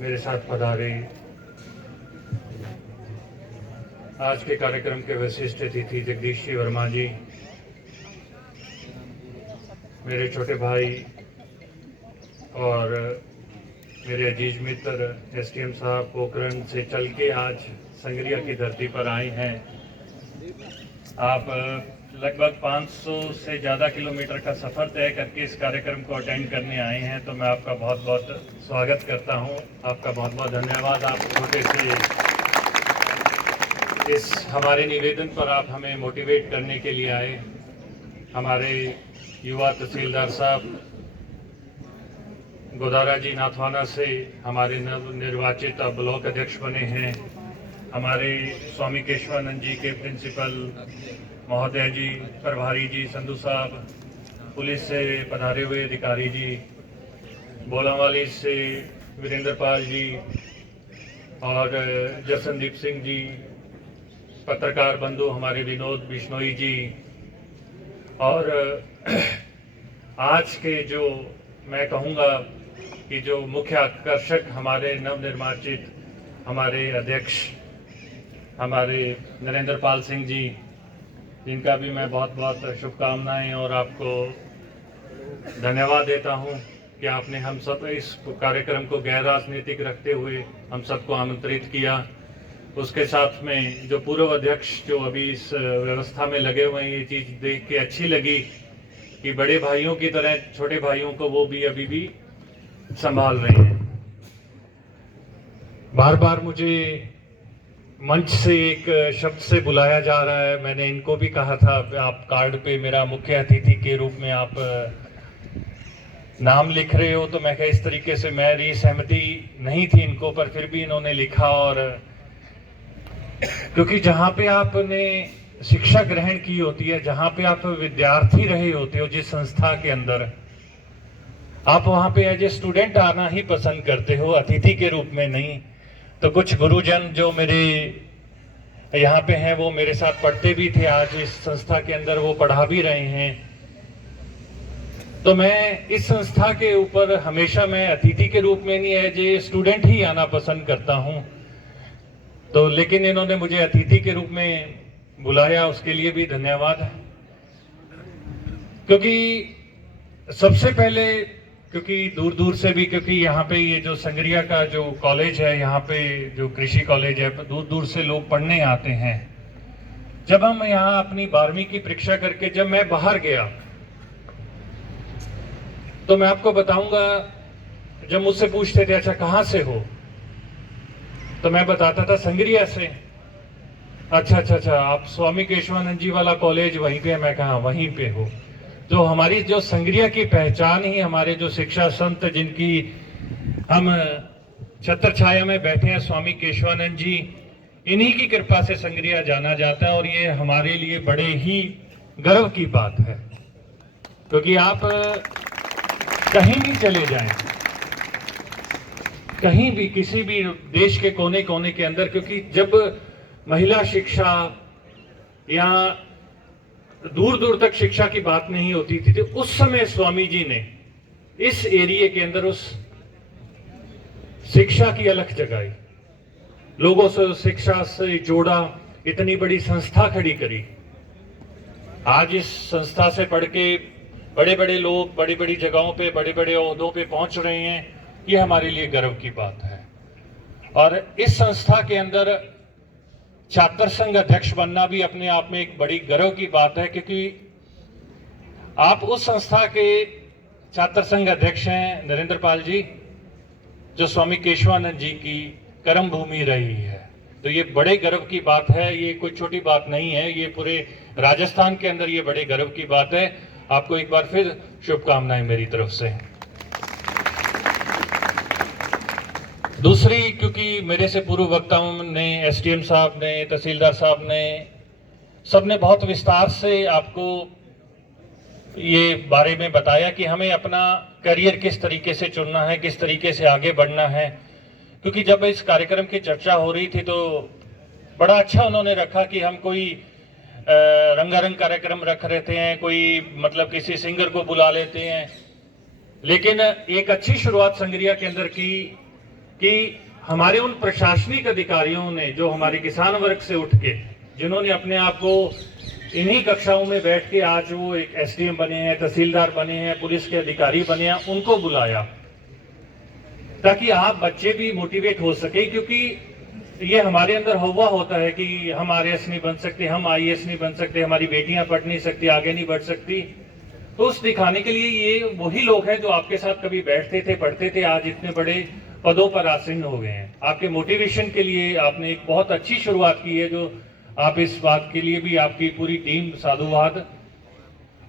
मेरे साथ पधारे आज के कार्यक्रम के वशिष्ठ अतिथि जगदीश जी वर्मा जी, मेरे छोटे भाई और मेरे अजीज मित्र एसटीएम साहब पोखरण से चल के आज संगरिया की धरती पर आए हैं। आप लगभग 500 से ज़्यादा किलोमीटर का सफ़र तय करके इस कार्यक्रम को अटेंड करने आए हैं, तो मैं आपका बहुत बहुत स्वागत करता हूं। आपका बहुत बहुत धन्यवाद। आप छोटे से इस हमारे निवेदन पर आप हमें मोटिवेट करने के लिए आए। हमारे युवा तहसीलदार साहब गोदारा जी नाथवाना से हमारे नव निर्वाचित ब्लॉक अध्यक्ष बने हैं। हमारे स्वामी केशवानंद जी के प्रिंसिपल महोदय जी, प्रभारी जी, संधू साहब, पुलिस से पधारे हुए अधिकारी जी, बोलावाली से वीरेंद्र पाल जी और जसनदीप सिंह जी, पत्रकार बंधु हमारे विनोद बिश्नोई जी, और आज के जो मैं कहूँगा कि जो मुख्य आकर्षक हमारे नवनिर्वाचित हमारे अध्यक्ष हमारे नरेंद्र पाल सिंह जी, जिनका भी मैं बहुत बहुत शुभकामनाएं और आपको धन्यवाद देता हूं कि आपने हम सब इस कार्यक्रम को गैर राजनीतिक रखते हुए हम सबको आमंत्रित किया। उसके साथ में जो पूर्व अध्यक्ष जो अभी इस व्यवस्था में लगे हुए हैं, ये चीज़ देख के अच्छी लगी कि बड़े भाइयों की तरह छोटे भाइयों को वो भी अभी भी संभाल रहे हैं। बार बार मुझे मंच से एक शब्द से बुलाया जा रहा है। मैंने इनको भी कहा था आप कार्ड पे मेरा मुख्य अतिथि के रूप में आप नाम लिख रहे हो, तो मैं कहा इस तरीके से मेरी सहमति नहीं थी इनको, पर फिर भी इन्होंने लिखा। और क्योंकि जहाँ पे आपने शिक्षा ग्रहण की होती है, जहाँ पे आप विद्यार्थी रहे होते हो जिस संस्था के अंदर, आप वहाँ पे एज ए स्टूडेंट आना ही पसंद करते हो, अतिथि के रूप में नहीं। तो कुछ गुरुजन जो मेरे यहाँ पे हैं वो मेरे साथ पढ़ते भी थे, आज इस संस्था के अंदर वो पढ़ा भी रहे हैं। तो मैं इस संस्था के ऊपर हमेशा मैं अतिथि के रूप में नहीं, एज ए स्टूडेंट ही आना पसंद करता हूँ। तो लेकिन इन्होंने मुझे अतिथि के रूप में बुलाया, उसके लिए भी धन्यवाद। क्योंकि सबसे पहले क्योंकि दूर दूर से भी, क्योंकि यहाँ पे ये जो संगरिया का जो कॉलेज है, यहाँ पे जो कृषि कॉलेज है, दूर दूर से लोग पढ़ने आते हैं। जब हम यहाँ अपनी 12वीं की परीक्षा करके जब मैं बाहर गया, तो मैं आपको बताऊंगा, जब मुझसे पूछते थे अच्छा कहाँ से हो, तो मैं बताता था संगरिया से। अच्छा, आप स्वामी केशवानंद जी वाला कॉलेज वहीं पे? मैं कहा वहीं पे हो। जो हमारी जो संगरिया की पहचान ही हमारे जो शिक्षा संत जिनकी हम छत्र छाया में बैठे हैं, स्वामी केशवानंद जी, इन्हीं की कृपा से संगरिया जाना जाता है। और ये हमारे लिए बड़े ही गर्व की बात है, क्योंकि आप कहीं भी चले जाएं, कहीं भी किसी भी देश के कोने कोने के अंदर, क्योंकि जब महिला शिक्षा या दूर दूर तक शिक्षा की बात नहीं होती थी, तो उस समय स्वामी जी ने इस एरिया के अंदर उस शिक्षा की अलख जगाई, लोगों से शिक्षा से जोड़ा, इतनी बड़ी संस्था खड़ी करी। आज इस संस्था से पढ़ के बड़े बड़े लोग बड़ी बड़ी जगहों पे बड़े बड़े ओहदों पे पहुंच रहे हैं, ये हमारे लिए गर्व की बात है। और इस संस्था के अंदर छात्र संघ अध्यक्ष बनना भी अपने आप में एक बड़ी गर्व की बात है, क्योंकि आप उस संस्था के छात्र संघ अध्यक्ष हैं नरेंद्र पाल जी, जो स्वामी केशवानंद जी की कर्म भूमि रही है। तो ये बड़े गर्व की बात है, ये कोई छोटी बात नहीं है, ये पूरे राजस्थान के अंदर ये बड़े गर्व की बात है। आपको एक बार फिर शुभकामनाएं मेरी तरफ से। दूसरी, क्योंकि मेरे से पूर्व वक्ताओं ने, एसडीएम साहब ने, तहसीलदार साहब ने, सबने बहुत विस्तार से आपको ये बारे में बताया कि हमें अपना करियर किस तरीके से चुनना है, किस तरीके से आगे बढ़ना है। क्योंकि जब इस कार्यक्रम की चर्चा हो रही थी तो बड़ा अच्छा उन्होंने रखा कि हम कोई रंगारंग कार्यक्रम रख रहे हैं, कोई मतलब किसी सिंगर को बुला लेते हैं, लेकिन एक अच्छी शुरुआत संगरिया के अंदर की कि हमारे उन प्रशासनिक अधिकारियों ने जो हमारे किसान वर्ग से उठ के, जिन्होंने अपने आप को इन्हीं कक्षाओं में बैठ के आज वो एक एसडीएम बने हैं, तहसीलदार बने हैं, पुलिस के अधिकारी बने हैं, उनको बुलाया ताकि आप बच्चे भी मोटिवेट हो सके। क्योंकि ये हमारे अंदर हवा होता है कि हम आरएएस नहीं बन सकते, हम आईएएस नहीं बन सकते, हमारी बेटियां पढ़ नहीं सकती, आगे नहीं बढ़ सकती। तो उस दिखाने के लिए ये वही लोग हैं जो आपके साथ कभी बैठते थे, पढ़ते थे, आज इतने बड़े पदों पर आसीन हो गए हैं। आपके मोटिवेशन के लिए आपने एक बहुत अच्छी शुरुआत की है, जो आप इस बात के लिए भी आपकी पूरी टीम साधुवाद।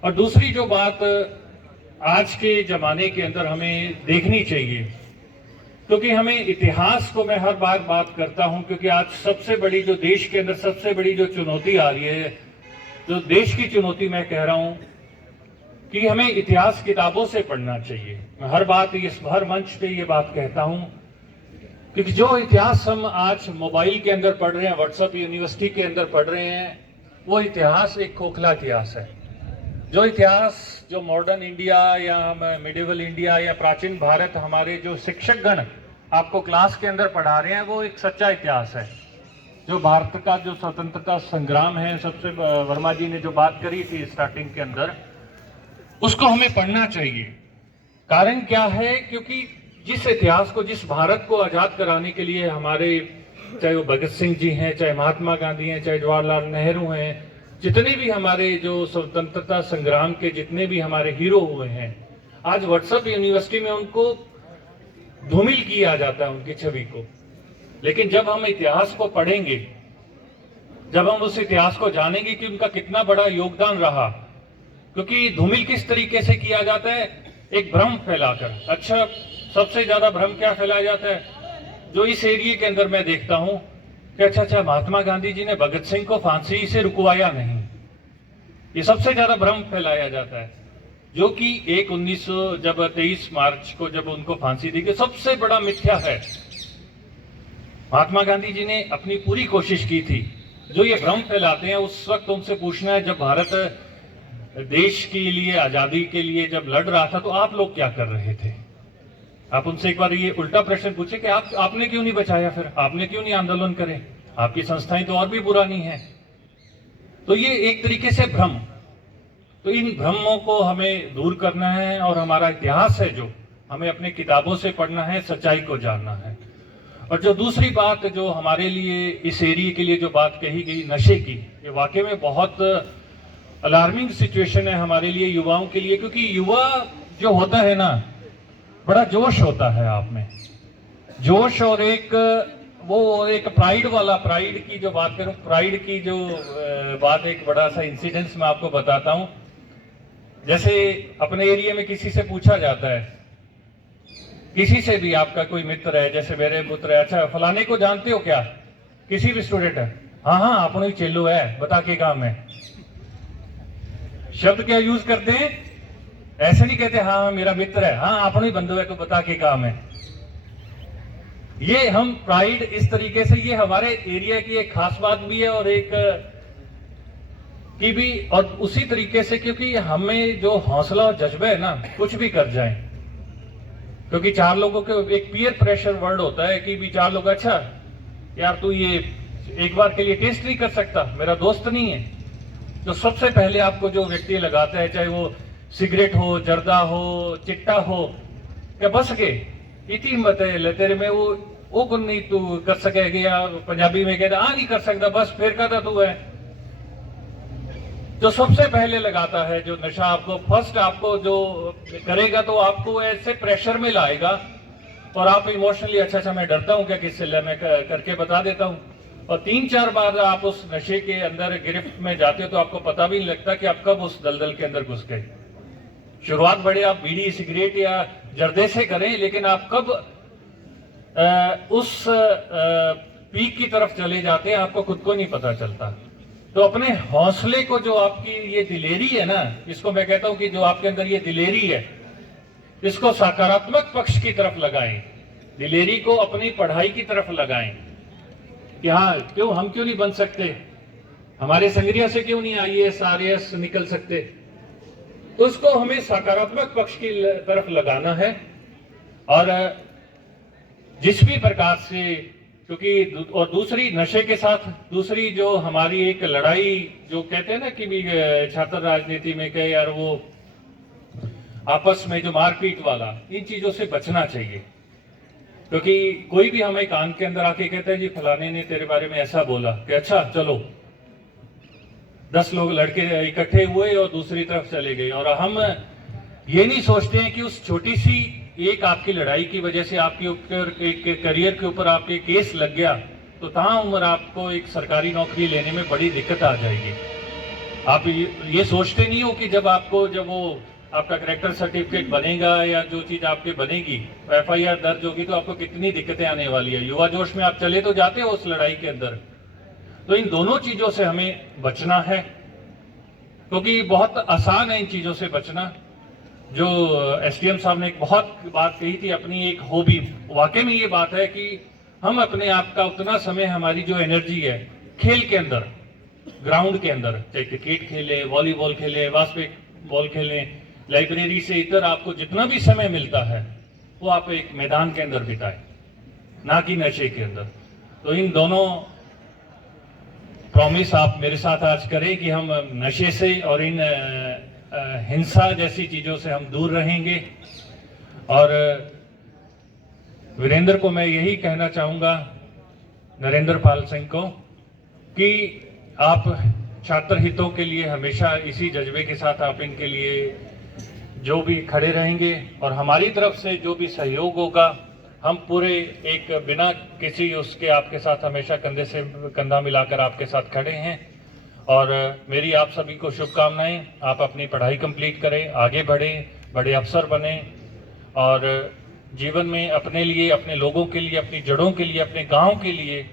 और दूसरी जो बात आज के जमाने के अंदर हमें देखनी चाहिए, क्योंकि हमें इतिहास को मैं हर बार बात करता हूं, क्योंकि आज सबसे बड़ी जो देश के अंदर सबसे बड़ी जो चुनौती आ रही है, जो देश की चुनौती मैं कह रहा हूं कि हमें इतिहास किताबों से पढ़ना चाहिए। मैं हर मंच पे ये बात कहता हूं, क्योंकि जो इतिहास हम आज मोबाइल के अंदर पढ़ रहे हैं, व्हाट्सएप यूनिवर्सिटी के अंदर पढ़ रहे हैं, वो इतिहास एक खोखला इतिहास है। जो इतिहास, जो मॉडर्न इंडिया या मिडिवल इंडिया या प्राचीन भारत हमारे जो शिक्षक गण आपको क्लास के अंदर पढ़ा रहे हैं, वो एक सच्चा इतिहास है। जो भारत का जो स्वतंत्रता संग्राम है, सबसे वर्मा जी ने जो बात करी थी स्टार्टिंग के अंदर, उसको हमें पढ़ना चाहिए। कारण क्या है, क्योंकि जिस इतिहास को, जिस भारत को आजाद कराने के लिए हमारे, चाहे वो भगत सिंह जी हैं, चाहे महात्मा गांधी हैं, चाहे जवाहरलाल नेहरू हैं, जितने भी हमारे जो स्वतंत्रता संग्राम के जितने भी हमारे हीरो हुए हैं, आज व्हाट्सएप यूनिवर्सिटी में उनको धूमिल किया जाता है, उनकी छवि को। लेकिन जब हम इतिहास को पढ़ेंगे, जब हम उस इतिहास को जानेंगे कि उनका कितना बड़ा योगदान रहा, क्योंकि धूमिल किस तरीके से किया जाता है, एक भ्रम फैलाकर। अच्छा, सबसे ज्यादा भ्रम क्या फैलाया जाता है, जो इस एरिया के अंदर मैं देखता हूं कि अच्छा महात्मा गांधी जी ने भगत सिंह को फांसी से रुकवाया नहीं, ये सबसे ज्यादा भ्रम फैलाया जाता है। जो कि 23 मार्च को जब उनको फांसी दी गई, सबसे बड़ा मिथ्या है। महात्मा गांधी जी ने अपनी पूरी कोशिश की थी। जो ये भ्रम फैलाते हैं, उस वक्त उनसे पूछना है, जब भारत देश के लिए, आजादी के लिए जब लड़ रहा था, तो आप लोग क्या कर रहे थे? आप उनसे एक बार ये उल्टा प्रश्न पूछे कि आपने क्यों नहीं बचाया, फिर आपने क्यों नहीं आंदोलन करे? आपकी संस्थाएं तो और भी पुरानी हैं। तो ये एक तरीके से भ्रम, तो इन भ्रमों को हमें दूर करना है, और हमारा इतिहास है जो हमें अपने किताबों से पढ़ना है, सच्चाई को जानना है। और जो दूसरी बात जो हमारे लिए, इस एरिया के लिए जो बात कही गई नशे की, ये वाकई में बहुत अलार्मिंग सिचुएशन है हमारे लिए, युवाओं के लिए। क्योंकि युवा जो होता है ना, बड़ा जोश होता है आप में, जोश, और एक प्राइड वाला, प्राइड की जो बात करूं, प्राइड की जो बात, एक बड़ा सा इंसिडेंस मैं आपको बताता हूं। जैसे अपने एरिया में किसी से पूछा जाता है, किसी से भी, आपका कोई मित्र है, जैसे मेरे मित्र है, अच्छा फलाने को जानते हो क्या? किसी भी स्टूडेंट है, हाँ आपने चेलो है, बता के काम है। शब्द क्या यूज करते हैं? ऐसे नहीं कहते हाँ मेरा मित्र है, हाँ आपने बंधु है, तो बता के काम है। ये हम प्राइड इस तरीके से, ये हमारे एरिया की एक खास बात भी है, और एक की भी, और उसी तरीके से, क्योंकि हमें जो हौसला और जज्बा है ना, कुछ भी कर जाए। क्योंकि चार लोगों के एक पीयर प्रेशर वर्ड होता है कि भी चार लोग, अच्छा यार तू ये एक बार के लिए टेस्ट नहीं कर सकता, मेरा दोस्त नहीं है। तो सबसे पहले आपको जो व्यक्ति लगाता है, चाहे वो सिगरेट हो, जर्दा हो, चिट्टा हो, क्या बस के इतनी हिम्मत है तेरे में, वो कुछ नहीं तू कर सकेगा, या पंजाबी में कहता नहीं कर सकता, बस फिर कहता तू है। जो सबसे पहले लगाता है जो नशा, आपको फर्स्ट आपको जो करेगा, तो आपको ऐसे प्रेशर में लाएगा, और आप इमोशनली, अच्छा मैं डरता हूं क्या किससे, मैं करके बता देता हूं। और 3-4 बार आप उस नशे के अंदर गिरफ्त में जाते हो, तो आपको पता भी नहीं लगता कि आप कब उस दलदल के अंदर घुस गए। शुरुआत बड़े आप बीड़ी, सिगरेट या जर्दे से करें, लेकिन आप कब उस पीक की तरफ चले जाते हैं, आपको खुद को नहीं पता चलता। तो अपने हौसले को, जो आपकी ये दिलेरी है ना, इसको मैं कहता हूं कि जो आपके अंदर ये दिलेरी है, इसको सकारात्मक पक्ष की तरफ लगाएं। दिलेरी को अपनी पढ़ाई की तरफ लगाएं कि हाँ, हम क्यों नहीं बन सकते, हमारे संगरिया से क्यों नहीं आईएएस आरएएस निकल सकते। तो उसको हमें सकारात्मक पक्ष की तरफ लगाना है। और जिस भी प्रकार से, क्योंकि और दूसरी नशे के साथ दूसरी जो हमारी एक लड़ाई जो कहते हैं ना कि भी छात्र राजनीति में कहे यार वो आपस में जो मारपीट वाला, इन चीजों से बचना चाहिए। क्योंकि कोई भी हमें कान के अंदर आके कहता है जी फलाने ने तेरे बारे में ऐसा बोला, कि अच्छा चलो 10 लोग लड़के इकट्ठे हुए और दूसरी तरफ चले गए, और हम ये नहीं सोचते हैं कि उस छोटी सी एक आपकी लड़ाई की वजह से आपके ऊपर एक करियर के ऊपर आपके केस लग गया, तो ताउम्र आपको एक सरकारी नौकरी लेने में बड़ी दिक्कत आ जाएगी। आप ये सोचते नहीं हो कि जब वो आपका करेक्टर सर्टिफिकेट बनेगा या जो चीज आपके बनेगी, FIR दर्ज होगी, तो आपको कितनी दिक्कतें आने वाली है। युवा जोश में आप चले तो जाते हो उस लड़ाई के अंदर। तो इन दोनों चीजों से हमें बचना है, क्योंकि बहुत आसान है इन चीजों से बचना। जो SDM साहब ने एक बहुत बात कही थी, अपनी एक हॉबी, वाकई में ये बात है कि हम अपने आप का उतना समय, हमारी जो एनर्जी है खेल के अंदर, ग्राउंड के अंदर, चाहे क्रिकेट खेले, वॉलीबॉल खेले, बास्केटबॉल खेले, लाइब्रेरी से इधर आपको जितना भी समय मिलता है वो आप एक मैदान के अंदर बिताएं, ना कि नशे के अंदर। तो इन दोनों प्रॉमिस आप मेरे साथ आज करें कि हम नशे से और इन हिंसा जैसी चीजों से हम दूर रहेंगे। और वीरेंद्र को मैं यही कहना चाहूंगा, नरेंद्र पाल सिंह को, कि आप छात्र हितों के लिए हमेशा इसी जज्बे के साथ आप इनके लिए जो भी खड़े रहेंगे, और हमारी तरफ से जो भी सहयोग होगा हम पूरे एक बिना किसी उसके आपके साथ हमेशा कंधे से कंधा मिलाकर आपके साथ खड़े हैं। और मेरी आप सभी को शुभकामनाएं। आप अपनी पढ़ाई कंप्लीट करें, आगे बढ़ें, बड़े अफसर बने, और जीवन में अपने लिए, अपने लोगों के लिए, अपनी जड़ों के लिए, अपने गांव के लिए,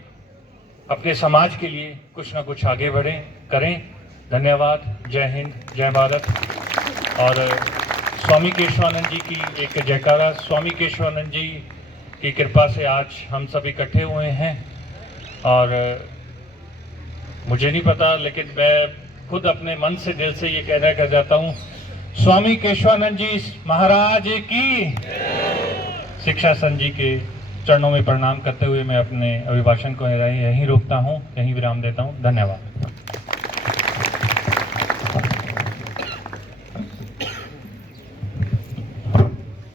अपने समाज के लिए कुछ ना कुछ आगे बढ़ें, करें। धन्यवाद। जय हिंद, जय भारत। और स्वामी केशवानंद जी की एक जयकारा। स्वामी केशवानंद जी की कृपा से आज हम सब इकट्ठे हुए हैं, और मुझे नहीं पता, लेकिन मैं खुद अपने मन से, दिल से ये कहना कर जाता हूँ, स्वामी केशवानंद जी महाराज की, शिक्षा संघ जी के चरणों में प्रणाम करते हुए मैं अपने अभिभाषण को यहीं रोकता हूँ, यहीं विराम देता हूँ। धन्यवाद।